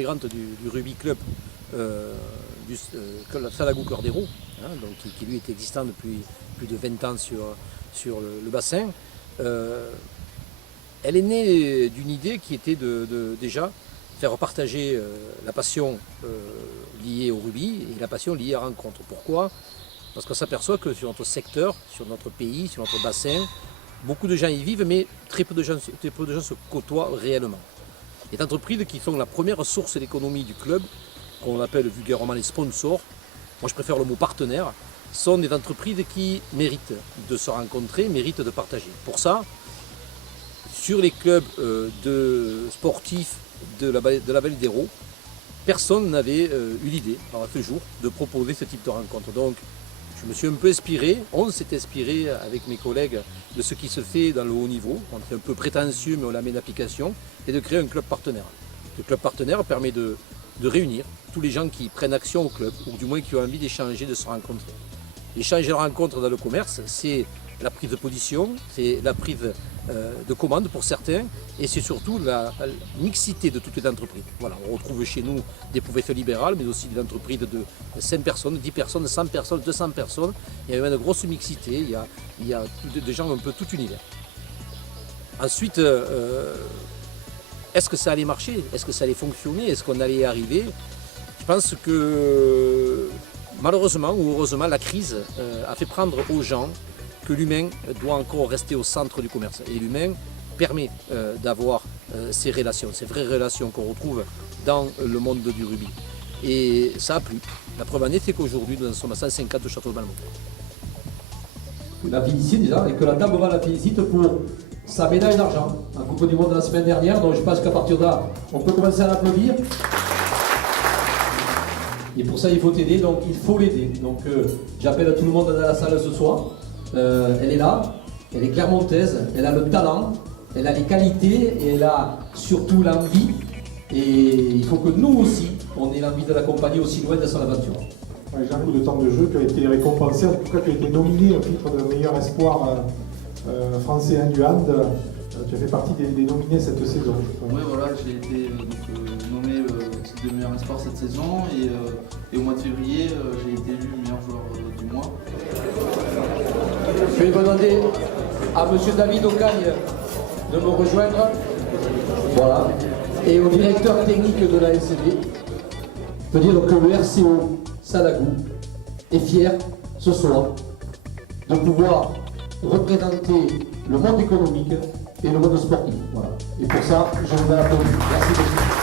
intégrante du rugby club Salagou Cœur d'Hérault, hein, donc, qui lui est existant depuis plus de 20 ans sur le bassin. Elle est née d'une idée qui était de déjà faire partager la passion liée au rugby et la passion liée à la rencontre. Pourquoi? Parce qu'on s'aperçoit que sur notre secteur, sur notre pays, sur notre bassin, beaucoup de gens y vivent, mais très peu de gens se côtoient réellement. Les entreprises qui sont la première source d'économie du club, qu'on appelle vulgairement les sponsors, moi je préfère le mot partenaire, sont des entreprises qui méritent de se rencontrer, méritent de partager. Pour ça, sur les clubs de sportifs de la vallée d'Hérault, personne n'avait eu l'idée, à ce jour, de proposer ce type de rencontre. Donc, je me suis un peu inspiré, on s'est inspiré avec mes collègues de ce qui se fait dans le haut niveau. On est un peu prétentieux, mais on l'a mis en application, et de créer un club partenaire. Le club partenaire permet de réunir tous les gens qui prennent action au club, ou du moins qui ont envie d'échanger, de se rencontrer. Échanger de rencontre dans le commerce, c'est la prise de position, c'est la prise de commande pour certains, et c'est surtout la mixité de toutes les entreprises. Voilà, on retrouve chez nous des professions libérales, mais aussi des entreprises de 5 personnes, 10 personnes, 100 personnes, 200 personnes. Il y a une grosse mixité, il y a des gens un peu tout univers. Ensuite, est-ce que ça allait marcher? Est-ce que ça allait fonctionner? Est-ce qu'on allait y arriver? Je pense que malheureusement ou heureusement, la crise a fait prendre aux gens que l'humain doit encore rester au centre du commerce. Et l'humain permet d'avoir ces relations, ces vraies relations qu'on retrouve dans le monde du rugby. Et ça a plu. La preuve en est, c'est qu'aujourd'hui, nous en sommes à 150 au château de Malmont. La félicite déjà, et que la table va la félicite pour sa médaille d'argent en Coupe du Monde de la semaine dernière. Donc je pense qu'à partir de là, on peut commencer à l'applaudir. Et pour ça, il faut t'aider, donc il faut l'aider. Donc j'appelle tout le monde dans la salle ce soir. Elle est là, elle est clermontaise, elle a le talent, elle a les qualités et elle a surtout l'envie. Et il faut que nous aussi, on ait l'envie de l'accompagner aussi loin de son aventure. J'ai un coup de temps de jeu, tu as été récompensé, en tout cas tu as été nominé au titre de meilleur espoir français hand. Tu as fait partie des nominés cette saison. Oui, voilà, j'ai été nommé au titre de meilleur espoir cette saison et au mois de février, j'ai été élu meilleur joueur du mois. Je vais demander à M. David Ocagne de me rejoindre. Voilà. Et au directeur technique de la LCD, je peux dire que le RCO Salagou est fier ce soir de pouvoir représenter le monde économique et le monde sportif. Voilà. Et pour ça, je vous applaudir. Merci beaucoup.